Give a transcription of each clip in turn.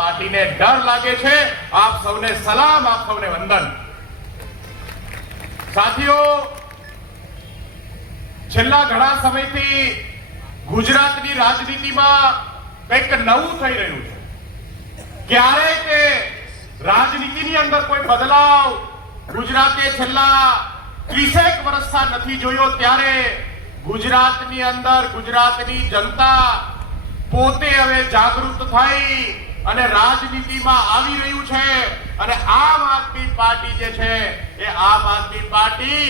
પાર્ટીને ડર લાગે છે। આપ સૌને સલામ, આપ સૌને વંદન। સાથીઓ, છેલ્લા ઘણા સમયથી ગુજરાતની રાજનીતિમાં કંઈક નવું થઈ રહ્યું છે। ક્યારે કે રાજનીતિની અંદર કોઈ બદલાવ ગુજરાતે છેલ્લા 30 વર્ષથી નથી જોયો, ત્યારે ગુજરાતની અંદર ગુજરાતની જનતા પોતે હવે જાગૃત થઈ અને રાજનીતિમાં આવી રહ્યું છે। અને આમ આદમી પાર્ટી જે છે એ આમ આદમી પાર્ટી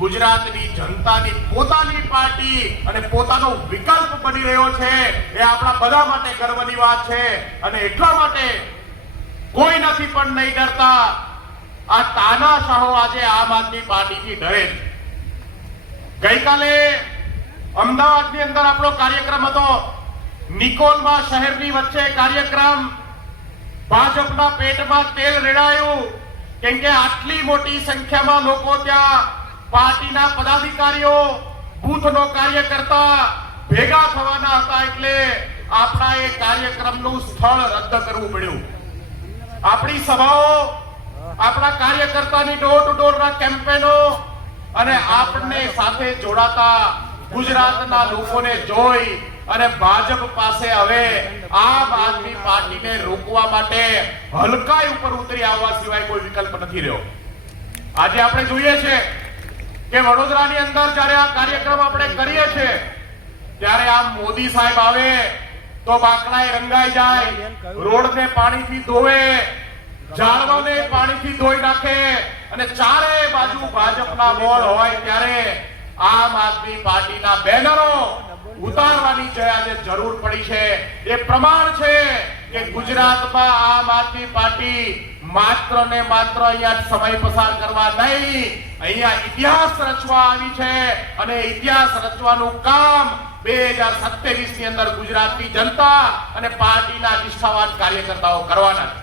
ગુજરાતની જનતાની પોતાની પાર્ટી અને પોતાનો વિકલ્પ બની રહ્યો છે। એ આપણા બધા માટે ગર્વની વાત છે અને એટલા માટે કોઈ નથી પણ નહીં ડરતા। આ તાનાશાહો આજે આમ આદમી પાર્ટીથી ડરે છે। ગઈકાલે અમદાવાદની અંદર આપણો કાર્યક્રમ હતો। નિકોલમાં શહેરની વચ્ચે કાર્યક્રમ, ભાજપના પેટમાં તેલ રેડાયું, કેમ કે આટલી મોટી સંખ્યામાં લોકો ત્યાં પાર્ટીના પદાધિકારીઓ, બૂથનો કાર્યકર્તા ભેગા થવાના હતા, એટલે આપણા એ કાર્યક્રમનું સ્થળ રદ કરવું પડ્યું। આપણી સભાઓ, આપણા કાર્યકર્તાની ડોર ટુ ડોરના કેમ્પેનો અને આપણને સાથે જોડાતા ગુજરાતના લોકોને જોઈ અને ભાજપ પાસે હવે આમ આદમી પાર્ટીને રોકવા માટે હલકાઈ ઉપર ઉતરી આવવા સિવાય કોઈ વિકલ્પ નથી રહ્યો। આજે આપણે જોઈએ છે કે વડોદરાની અંદર જ્યારે આ કાર્યક્રમ આપણે કરીએ છીએ ત્યારે આમ મોદી સાહેબ આવે તો બાકડાએ રંગાઈ જાય, રોડને પાણીથી ધોવે, ઝાડવાને પાણીથી ધોઈ નાખે અને ચારે બાજુ ભાજપના બોર્ડ હોય ત્યારે આમ આદમી પાર્ટીના બેનરો ઉતારવાની જે આજે જરૂર પડી છે એ પ્રમાણ છે કે ગુજરાતમાં આમ આદમી પાર્ટી માત્ર ને માત્ર અહીંયા સમય પસાર કરવા નહીં, અહીંયા ઇતિહાસ રચવા આવી છે અને ઇતિહાસ રચવાનું કામ 2027 ની અંદર ગુજરાતની જનતા અને પાર્ટીના નિષ્ઠાવાન કાર્યકર્તાઓ કરવાના છે।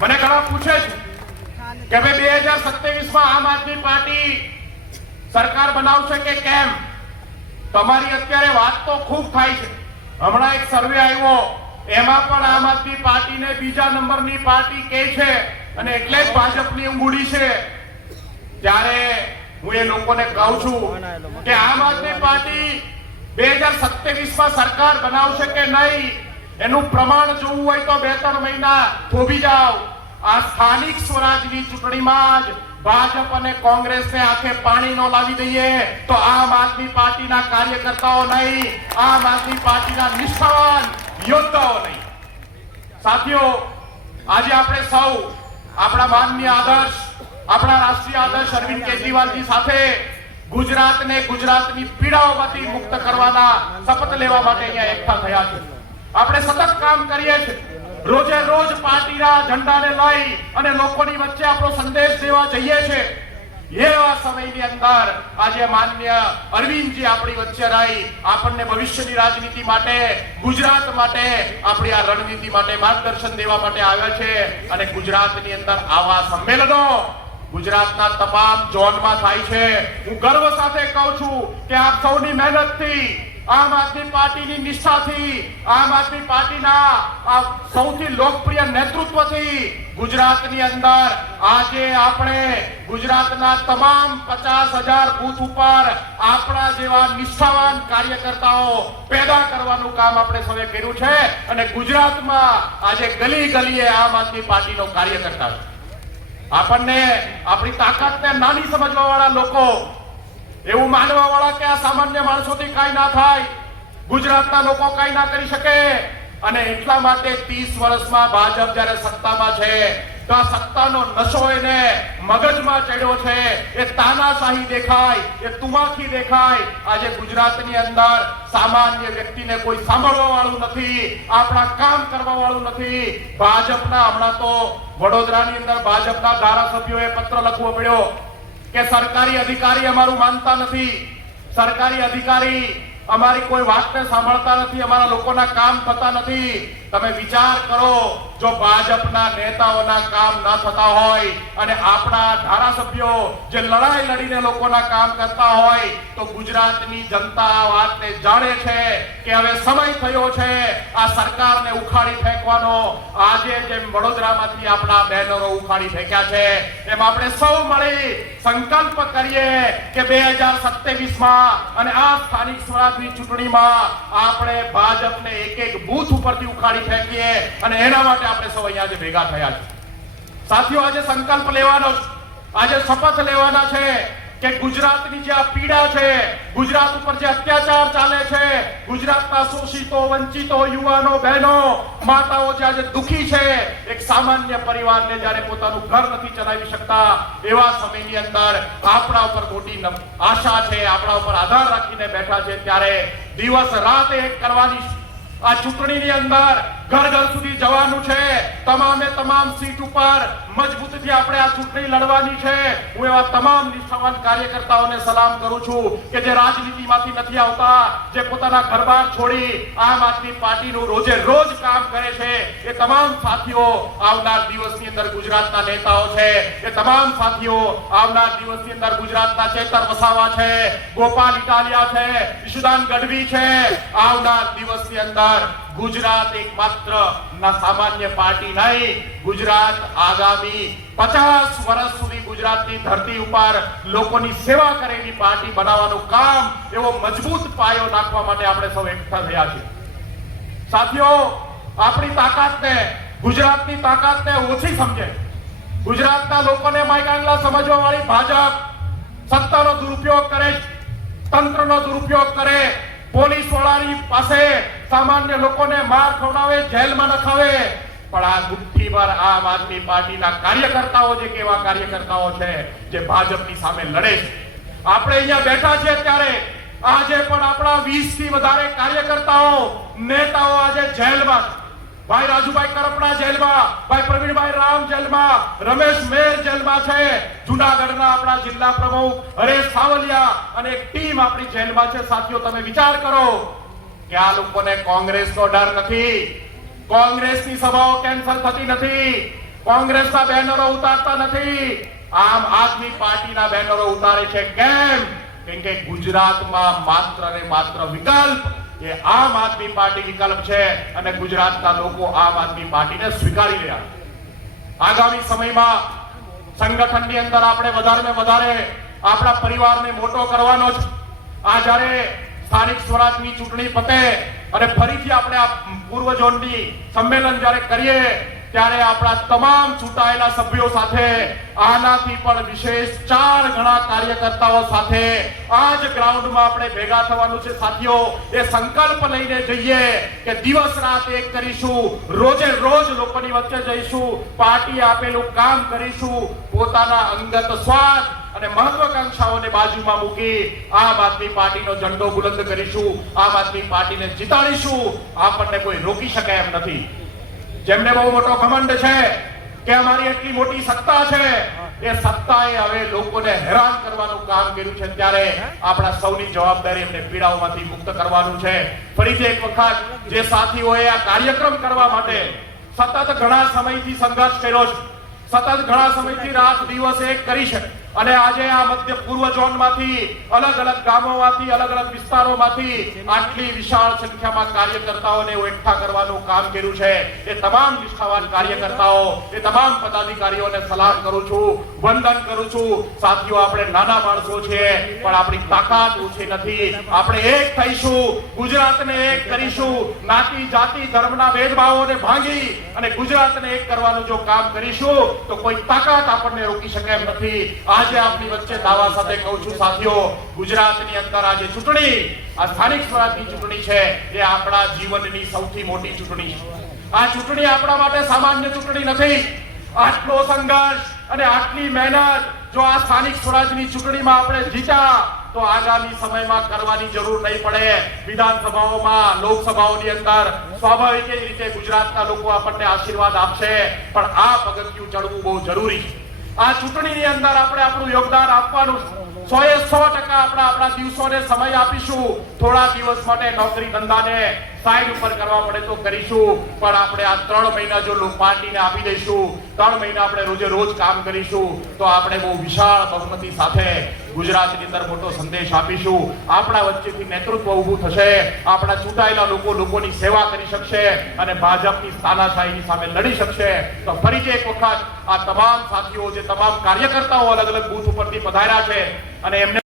મને ઘણા પૂછે છે કે ભાઈ 2027 માં આમ આદમી પાર્ટી સરકાર બનાવશે કે કેમ? તમારી અત્યારે વાત તો ખૂબ થાય છે। હમણાં એક સર્વે આવ્યો, એમાં પણ આમ આદમી પાર્ટીને બીજા નંબરની પાર્ટી કહે છે અને એટલે જ ભાજપની ઊંઘડી છે। ત્યારે હું એ લોકોને કહું છું કે આમ આદમી પાર્ટી 2027 માં સરકાર બનાવશે કે નહીં એનું પ્રમાણ જોવું હોય તો 2-3 મહિના થોભી જાઓ। આ સ્થાનિક સ્વરાજની ચૂંટણીમાં જ ભાજપ અને કોંગ્રેસને આંખે પાણી ન લાવી દઈએ તો આમ આદમી પાર્ટીના કાર્યકર્તાઓ નહીં, આમ આદમી પાર્ટીના નિષ્ઠાવાન યોદ્ધાઓ નહીં। સાથીઓ, આજે આપણે સૌ આપણા માનનીય આદર્શ, આપણા રાષ્ટ્રીય આદર્શ અરવિંદ કેજરીવાલજી સાથે ગુજરાતને ગુજરાતની પીડાઓમાંથી મુક્ત કરવાના શપથ લેવા માટે અહીંયા એકઠા થયા છે। આપણે સતત કામ કરીએ છીએ, રોજે રોજ પાર્ટીના ઝંડાને લઈ અને લોકોની વચ્ચે આપણો સંદેશ દેવા જઈએ છીએ। એવા સમયની અંદર આજે માનનીય અરવિંદજી આપણી વચ્ચે રહી આપણને ભવિષ્યની રાજનીતિ માટે, ગુજરાત માટે, આપણી આ રણનીતિ માટે માર્ગદર્શન દેવા માટે આવ્યા છે। અને ગુજરાતની અંદર આવા સંમેલનો ગુજરાતના તમામ ઝોનમાં થાય છે। હું ગર્વ સાથે કહું છું કે આપ સૌની મહેનતથી, આમ આદમી પાર્ટીની નિષ્ઠાથી, આમ આદમી પાર્ટીના આ સૌથી લોકપ્રિય નેતૃત્વથી ગુજરાતની અંદર આજે આપણે ગુજરાતના તમામ 50,000 બૂથ ઉપર આપણા જેવા નિષ્ઠાવાન કાર્યકર્તાઓ પેદા કરવાનું કામ આપણે સૌએ કર્યું છે અને ગુજરાતમાં આજે ગલી ગલીએ આમ આદમી પાર્ટીનો કાર્યકર્તા છે। આપણને આપણી તાકાતને નાની સમજવા વાળા લોકો, એવું માનવા વાળા કે આ સામાન્ય માણસોથી કાંઈ ના થાય, ગુજરાતના લોકો કાંઈ ના કરી શકે અને એટલા માટે 30 વર્ષમાં ભાજપ જ્યારે સત્તામાં છે તો આ સત્તાનો નશો એને મગજમાં ચડ્યો છે। એ તાનાશાહી દેખાય, એ તુમાખી દેખાય। આજે ગુજરાતની અંદર સામાન્ય વ્યક્તિને કોઈ સાંભળવા વાળું નથી, આપણા કામ કરવા વાળું નથી। ભાજપના હમણાં તો વડોદરાની અંદર ભાજપના ધારાસભ્યોએ પત્ર લખવો પડ્યો કે સરકારી અધિકારી અમારું માનતા નથી, સરકારી અધિકારી અમારી કોઈ વાતને સાંભળતા નથી, અમારા લોકોના કામ થતા નથી। તમે વિચાર કરો, જો ભાજપના નેતાઓના કામ ન થતા હોય અને આપણા ધારાસભ્યો જે લડાઈ લડીને લોકોના કામ કરતા હોય, તો ગુજરાતની જનતા આ વાતને જાણે છે કે હવે સમય થયો છે આ સરકારને ઉખાડી ફેંકવાનો. આજે જેમ વડોદરામાંથી આપણા બેનરો ઉખાડી ફેંક્યા છે, એમ આપણે સૌ મળી સંકલ્પ કરીએ કે 2027માં અને આ સ્થાનિક સ્વરાજની ચૂંટણીમાં આપણે ભાજપને એક એક બૂથ ઉપરથી ઉખાડી ફેંકીએ. અને એના માટે આપણે સૌ અહીંયા આજે ભેગા થયા છે. સાથીઓ, આજે સંકલ્પ લેવાનો છે, આજે શપથ લેવાના છે કે ગુજરાતની જે આ પીડા છે, ગુજરાત ઉપર જે અત્યાચાર ચાલે છે, ગુજરાતના શોષિતો, વંચિતો, યુવાનો, બહેનો, માતાઓ જે આજે દુખી છે, એક સામાન્ય પરિવારને જ્યારે પોતાનું ઘર નથી ચલાવી શકતા, એવા સમયની અંદર આપણા ઉપર મોટી આશા છે, આપણા ઉપર આધાર રાખીને બેઠા છે, ત્યારે દિવસ રાત એક કરવાની આ ચૂંટણીની અંદર ઘર ઘર સુધી જવાનું છે. તમામે તમામ સીટ ઉપર મજબૂતીથી આપણે આ ચૂંટણી લડવાની છે. હું એવા તમામ નિષ્ઠાવાન કાર્યકર્તાઓને સલામ કરું છું કે જે રાજનીતિમાંથી નથી આવતા, જે પોતાના ઘરબાર છોડી આમ આદમી પાર્ટીનું રોજે રોજ કામ કરે છે. એ તમામ સાથીઓ આવનાર દિવસની અંદર ગુજરાતના નેતાઓ છે. એ તમામ સાથીઓ આવનાર દિવસની અંદર ગુજરાતના ચેતર વસાવા છે, ગોપાલ ઇટાલિયા છે, ઈશુદાન ગઢવી છે. આવનાર દિવસની અંદર ગુજરાત એકમાત્ર ના સામાન્ય પાર્ટી નહીં, ગુજરાત આગામી 50 વર્ષ સુધી ગુજરાતની ધરતી ઉપર લોકોની સેવા કરેલી પાર્ટી બનાવવાનું કામ, એવો મજબૂત પાયો નાખવા માટે આપણે સૌ એકઠા થયા છીએ. સાથીઓ, આપણી તાકાતને, ગુજરાતની તાકાતને ઓછી સમજે, ગુજરાતના લોકોને માયકાંગલા સમજવા વાળી ભાજપ સત્તાનો દુરુપયોગ કરે, તંત્રનો દુરુપયોગ કરે, પોલીસ વાળાની પાસે સામાન્ય લોકોને માર ખવડાવે, જેલમાં નખાવે. પણ આ મુઠ્ઠીભર આમ આદમી પાર્ટીના કાર્યકર્તાઓ જે કેવા કાર્યકર્તાઓ છે, જે ભાજપની સામે લડે છે. આપણે અહીંયા બેઠા છીએ ત્યારે આજે પણ આપણા 20 થી વધારે કાર્યકર્તાઓ, નેતાઓ આજે જેલમાં. ભાઈ રાજુભાઈ કરપડા જેલમાં, ભાઈ પ્રવીણભાઈ રામ જેલમાં, રમેશ મેર જેલમાં છે, જૂનાગઢના આપણા જિલ્લા પ્રમુખ હરેશ સાવલિયા અને એક ટીમ આપણી જેલમાં છે. સાથીઓ, તમે વિચાર કરો કે આ લોકોને કોંગ્રેસનો ડર નથી, કોંગ્રેસની સભાઓ કેન્સલ થતી નથી, કોંગ્રેસના બેનરો ઉતારતા નથી, આમ આદમી પાર્ટીના બેનરો ઉતારે છે. કેમ? કેમ કે ગુજરાતમાં માત્ર ને માત્ર વિકલ્પ એ આમ આદમી પાર્ટી વિકલ્પ છે અને ગુજરાતના લોકો આમ આદમી પાર્ટીને સ્વીકારી રહ્યા છે. આગામી સમયમાં સંગઠનની અંદર આપણે વધારે આપણા પરિવારને મોટો કરવાનો છે. આ જ્યારે સ્થાનિક સ્વરાજની ચૂંટણી પતે અને ફરીથી આપણે આ પૂર્વ ઝોનની સંમેલન જ્યારે કરીએ, ત્યારે આપણા તમામ ચૂંટાયેલા સભ્યો સાથે, આનાથી પણ વિશેષ 4 ગણા કાર્યકર્તાઓ સાથે આ જ ગ્રાઉન્ડમાં આપણે ભેગા થવાનું છે. સાથીઓ, એ સંકલ્પ લઈને જઈએ કે દિવસ રાત એક કરીશું, રોજે રોજ લોકોની વચ્ચે જઈશું, પાર્ટી આપેલું કામ કરીશું, પોતાના અંગત સ્વાર્થ અને મહત્વાકાંક્ષાઓને બાજુમાં મૂકી આમ આદમી પાર્ટીનો ઝંડો બુલંદ કરીશું, આમ આદમી પાર્ટીને જીતાડીશું. આપણને કોઈ રોકી શકે એમ નથી. જેમને બહુ મોટો ઘમંડ છે કે અમારી એટલી મોટી સત્તા છે, એ સત્તાએ હવે લોકોને હેરાન કરવાનું કામ કર્યું છે, ત્યારે આપણા સૌની જવાબદારી એમને પીડાઓમાંથી મુક્ત કરવાનું છે. ફરીથી એક વખત જે સાથીઓએ આ કાર્યક્રમ કરવા માટે સતત ઘણા સમયથી સંઘર્ષ કર્યો છે, સતત ઘણા સમયથી રાત દિવસ એક કરી છે, અને આજે આ મધ્ય પૂર્વ ઝોનમાંથી, અલગ અલગ ગામોમાંથી, અલગ અલગ વિસ્તારોમાંથી આટલી વિશાળ સંખ્યામાં કાર્યકર્તાઓને એકઠા કરવાનું કામ કર્યું છે. એ તમામ નિષ્ઠાવાન કાર્યકર્તાઓ, એ તમામ પદાધિકારીઓને સલામ કરું છું, વંદન કરું છું. સાથીઓ, આપણે નાના માણસો છીએ, પણ આપણી તાકાત ઓછી નથી. આપણે એક થઈશું, ગુજરાતને એક કરીશું, જ્ઞાતિ, જાતિ, ધર્મના ભેદભાવોને ભાંગી અને ગુજરાતને એક કરવાનું જો કામ કરીશું, તો કોઈ તાકાત આપણને રોકી શકે એમ નથી. આજે આપની વચ્ચે દાવા સાથે કહું છું સાથીઓ, ગુજરાતની અંદર આજે ચૂંટણી, આ સ્થાનિક સ્વરાજની ચૂંટણી છે, એ આપણા જીવનની સૌથી મોટી ચૂંટણી છે. આ ચૂંટણી આપણા માટે સામાન્ય ચૂંટણી નથી. આટલો સંઘર્ષ અને આટલી મહેનત જો આ સ્થાનિક સ્વરાજની ચૂંટણીમાં આપણે જીત્યા, તો આગામી સમયમાં કરવાની જરૂર નહીં પડે. વિધાનસભાઓમાં, લોકસભાઓની અંદર સ્વાભાવિક રીતે ગુજરાતના લોકો આપણને આશીર્વાદ આપશે, પણ આ પગથિયું ચડવું બહુ જરૂરી છે. આ ચૂંટણીની અંદર આપણે આપણું યોગદાન આપવાનું છે. 100% આપણા દિવસોને સમય આપીશું. થોડા દિવસ માટે નોકરી ધંધાને સાઈડ ઉપર કરવા પડે તો કરીશું, પણ આપણે આ 3 મહિના જો પાર્ટીને આપી દઈશું, 3 મહિના આપણે રોજે રોજ કામ કરીશું, તો આપણે બહુ વિશાળ બહુમતી સાથે ગુજરાતની અંદર મોટો સંદેશ આપીશું. આપણા વચ્ચેથી નેતૃત્વ ઊભું થશે, આપણા ચૂંટાયેલા લોકો લોકોની સેવા કરી શકશે અને ભાજપની તાનાશાહીની સામે લડી શકશે. તો ફરીથી એક વખત આ તમામ સાથીઓ, જે તમામ કાર્યકર્તાઓ અલગ અલગ બૂથ ઉપરથી પધાર્યા છે અને એમને